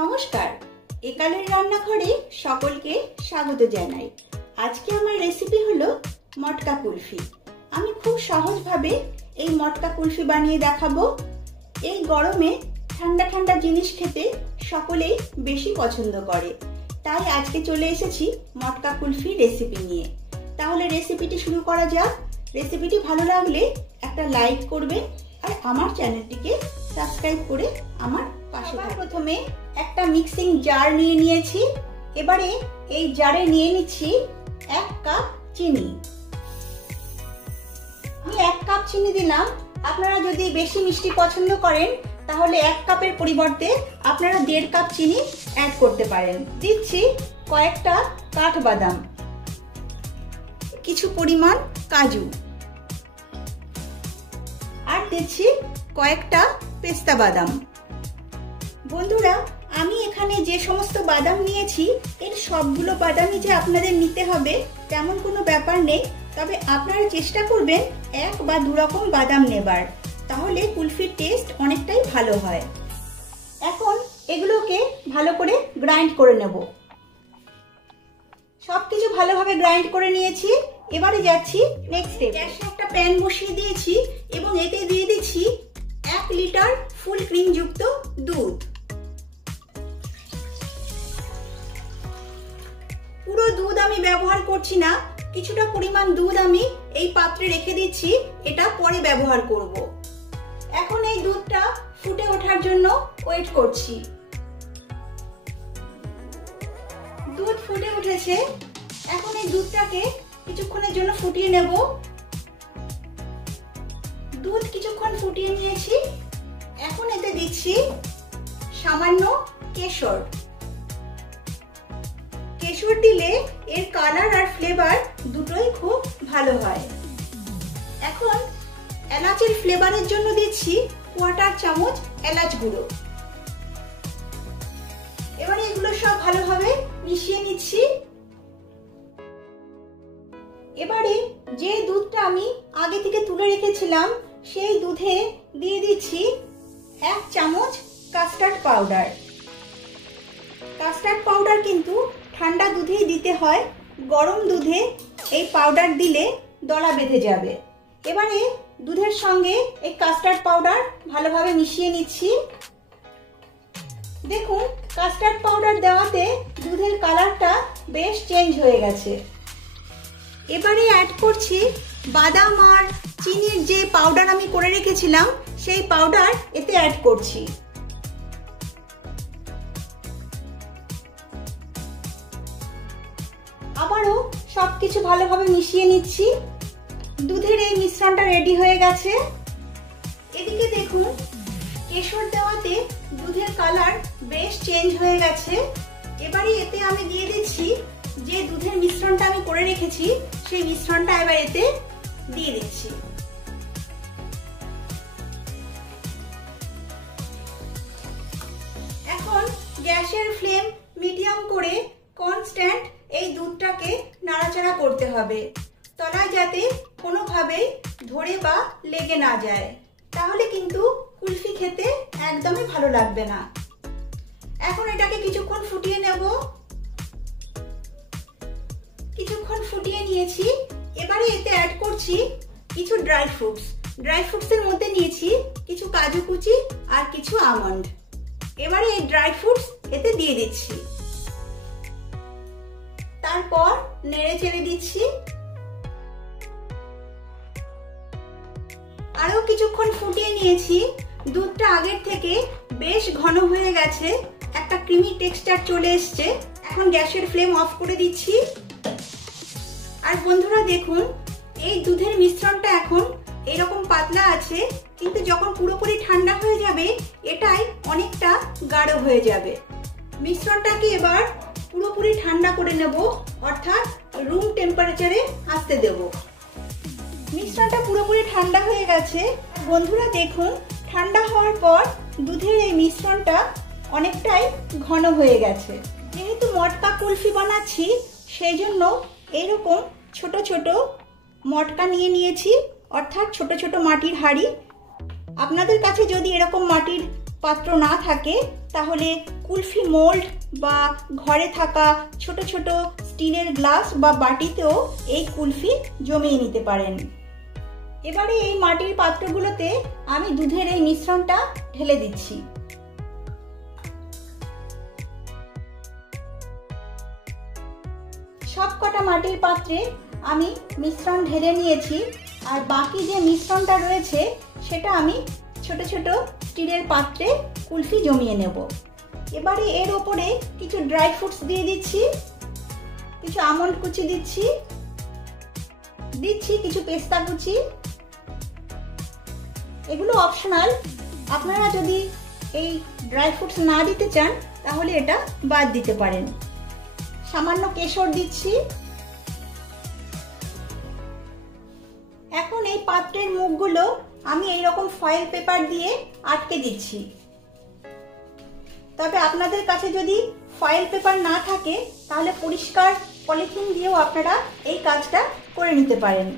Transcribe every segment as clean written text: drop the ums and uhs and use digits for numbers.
নমস্কার, একালের রান্নাঘরে সকলকে স্বাগত জানাই। আজকে আমার রেসিপি হলো মটকা কুলফি। আমি খুব সহজভাবে এই মটকা কুলফি বানিয়ে দেখাবো। এই গরমে ঠান্ডা ঠান্ডা জিনিস খেতে সকলেই বেশি পছন্দ করে, তাই আজকে চলে এসেছি মটকা কুলফি রেসিপি নিয়ে। তাহলে রেসিপিটি শুরু করা যাক। রেসিপিটি ভালো লাগলে একটা লাইক করবেন আর আমার চ্যানেলটিকে সাবস্ক্রাইব করে আমার পাশে থাকবেন। প্রথমে একটা মিক্সিং জার নিয়ে নিয়েছি। এবারে এই জারে নিয়ে নিচ্ছি 1 কাপ চিনি। আমি 1 কাপ চিনি দিলাম। আপনারা যদি বেশি মিষ্টি পছন্দ করেন তাহলে 1 কাপের পরিবর্তে আপনারা 1.5 কাপ চিনি অ্যাড করতে পারেন। দিচ্ছি কয়েকটা কাঠবাদাম, কিছু পরিমাণ কাজু, আর দিচ্ছি কয়েকটা পেস্তা বাদাম। বন্ধুরা, আমি এখানে যে সমস্ত বাদাম নিয়েছি এর সবগুলো বাদামই যে আপনাদের নিতে হবে তেমন কোনো ব্যাপার নেই, তবে আপনারা চেষ্টা করবেন 1 বা 2 রকম বাদাম নেবার, তাহলে কুলফির টেস্ট অনেকটাই ভালো হয়। এখন এগুলোকে ভালো করে গ্রাইন্ড করে নেব। সবকিছু ভালোভাবে গ্রাইন্ড করে নিয়েছি। এবারে যাচ্ছি নেক্সট স্টেপ। গ্যাসে একটা প্যান বসিয়ে দিয়েছি এবং এতে দিয়ে দিচ্ছি 1 লিটার ফুল ক্রিম যুক্ত দুধ। পুরো দুধ আমি ব্যবহার করছি না, কিছুটা পরিমাণ দুধ আমি এই পাত্রে রেখে দিচ্ছি, এটা পরে ব্যবহার করব। এখন এই দুধটা ফুটে ওঠার জন্য ওয়েট করছি। দুধ ফুটে উঠেছে। এখন এই দুধটাকে কিছুক্ষণের জন্য ফুটিয়ে নেব। দুধ কিছুক্ষণ ফুটিয়ে নিয়েছি। এখন এতে দিচ্ছি সামান্য কেশর। কেশর দিলে এর কালার আর ফ্লেভার দুটোই খুব ভালো হয়। এখন এলাচের ফ্লেভারের জন্য দিচ্ছি 1/4 চামচ এলাচ গুঁড়ো। এবারে এগুলো সব ভালোভাবে মিশিয়ে নিচ্ছি। এবারে যে দুধটা আমি আগে থেকে তুলে রেখেছিলাম সেই দুধে দিয়ে দিচ্ছি 1 চামচ কাস্টার্ড পাউডার। কাস্টার্ড পাউডার কিন্তু ঠান্ডা দুধেই দিতে হয়, গরম দুধে এই পাউডার দিলে দলা বেঁধে যাবে। এবারে দুধের সঙ্গে এই কাস্টার্ড পাউডার ভালোভাবে মিশিয়ে নিচ্ছি। দেখুন, কাস্টার্ড পাউডার দেওয়াতে দুধের কালারটা বেশ চেঞ্জ হয়ে গেছে। এবারে অ্যাড করছি বাদাম আর চিনির যে পাউডার আমি করে রেখেছিলাম সেই পাউডার এতে অ্যাড করছি। আবারও সবকিছু ভালোভাবে মিশিয়ে নিচ্ছি। দুধের এই মিশ্রণটা রেডি হয়ে গেছে। এদিকে দেখুন, কেশর দেওয়াতে দুধের কালার বেশ চেঞ্জ হয়ে গেছে। এবারে এতে আমি দিয়ে দিচ্ছি যে দুধের মিশ্রণটা আমি করে রেখেছি সেই মিশ্রণটা এবার এতে দিয়ে দিচ্ছি। এখন গ্যাসের ফ্লেম মিডিয়াম করে কনস্ট্যান্ট এই দুধটাকে নাড়াচাড়া করতে হবে, তলায় যাতে কোনোভাবেই ধরে বা লেগে না যায়, তাহলে কিন্তু কুলফি খেতে একদমই ভালো লাগবে না। এখন এটাকে কিছুক্ষণ ফুটিয়ে নেব। কিছুক্ষণ ফুটিয়ে নিয়েছি। এবারে এতে অ্যাড করছি কিছু ড্রাই ফ্রুটস। ড্রাই ফ্রুটসের মধ্যে নিয়েছি কিছু কাজু কুচি আর কিছু আমন্ড। এবারে এই ড্রাই ফ্রুটস এতে দিয়ে দিচ্ছি। তারপর নেড়ে চেড়ে দিচ্ছি। আরো কিছুক্ষণ ফুটিয়ে নিয়েছি। দুধটা আগের থেকে বেশ ঘন হয়ে গেছে, একটা ক্রিমি টেক্সচার চলে এসছে। এখন গ্যাসের ফ্লেম অফ করে দিচ্ছি। আর বন্ধুরা দেখুন, এই দুধের মিশ্রণটা এখন এরকম পাতলা আছে, কিন্তু যখন পুরোপুরি ঠান্ডা হয়ে যাবে এটাই অনেকটা গাঢ় হয়ে যাবে। মিশ্রণটাকে এবার পুরোপুরি ঠান্ডা করে নেব, অর্থাৎ রুম টেম্পারেচারে আসতে দেব। মিশ্রণটা পুরোপুরি ঠান্ডা হয়ে গেছে। বন্ধুরা দেখুন, ঠান্ডা হওয়ার পর দুধের এই মিশ্রণটা অনেকটাই ঘন হয়ে গেছে। যেহেতু মটকা কুলফি বানাচ্ছি সেই জন্য এইরকম ছোট ছোট মটকা নিয়ে নিয়েছি, অর্থাৎ ছোট ছোট মাটির হাঁড়ি। আপনাদের কাছে যদি এরকম মাটির পাত্র না থাকে তাহলে কুলফি মোল্ড বা ঘরে থাকা ছোট ছোট স্টিলের গ্লাস বা বাটিতেও এই কুলফি জমিয়ে নিতে পারেন। এবারে এই মাটির পাত্রগুলোতে আমি দুধের এই মিশ্রণটা ঢেলে দিচ্ছি। সবকটা মাটির পাত্রে আমি মিশ্রণ ঢেলে নিয়েছি, আর বাকি যে মিশ্রণটা রয়েছে সেটা আমি ছোট ছোট স্টিলের পাত্রে কুলফি জমিয়ে নেব। এবারে এর ওপরে কিছু ড্রাই ফ্রুটস দিয়ে দিচ্ছি, কিছু আমন্ড কুচি দিচ্ছি কিছু পেস্তা কুচি। এগুলো অপশনাল, আপনারা যদি এই ড্রাই ফ্রুটস না দিতে চান তাহলে এটা বাদ দিতে পারেন। সামান্য কেশর দিচ্ছি। এখন এই পাত্রের মুখগুলো আমি এইরকম ফয়েল পেপার দিয়ে আটকে দিচ্ছি। তবে আপনাদের কাছে যদি ফয়েল পেপার না থাকে তাহলে পরিষ্কার পলিথিন দিয়েও আপনারা এই কাজটা করে নিতে পারেন।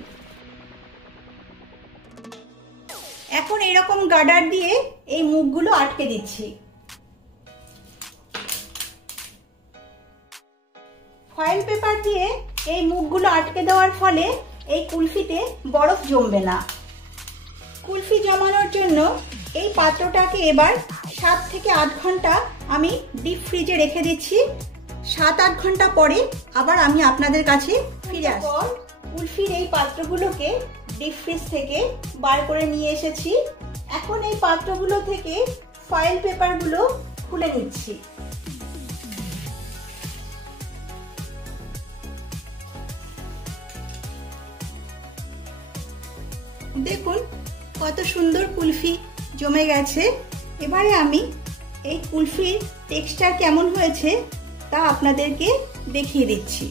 এখন এরকম গার্ডার দিয়ে এই মুখগুলো আটকে দিচ্ছি। ফয়েল পেপার দিয়ে এই মুখগুলো আটকে দেওয়ার ফলে এই কুলফিতে বরফ জমবে না। কুলফি জমানোর জন্য এই পাত্রটাকে এবার 7 থেকে 8 ঘন্টা আমি ডিপ ফ্রিজে রেখে দিচ্ছি। 7-8 ঘন্টা পরে আবার আমি আপনাদের কাছে ফিরে আসব। কুলফির এই পাত্রগুলোকে ডিপ ফ্রিজ থেকে বার করে নিয়ে এসেছি। এখন এই পাত্রগুলো থেকে ফয়েল পেপারগুলো খুলে নিচ্ছি। দেখুন কত সুন্দর কুলফি জমে গেছে। এবারে আমি এই কুলফির টেক্সচার কেমন হয়েছে তা আপনাদেরকে দেখিয়ে দিচ্ছি।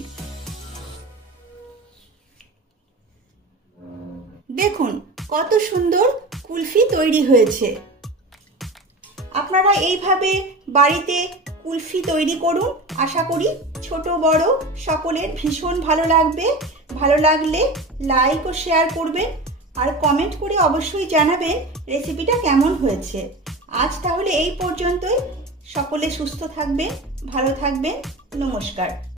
দেখুন কত সুন্দর কুলফি তৈরি হয়েছে। আপনারা এইভাবে বাড়িতে কুলফি তৈরি করুন। আশা করি ছোট বড় সকলের ভীষণ ভালো লাগবে। ভালো লাগলে লাইক ও শেয়ার করবেন, আর কমেন্ট করে অবশ্যই জানাবেন রেসিপিটা কেমন হয়েছে। আজ তাহলে এই পর্যন্তই। সকলে সুস্থ থাকবেন, ভালো থাকবেন। নমস্কার।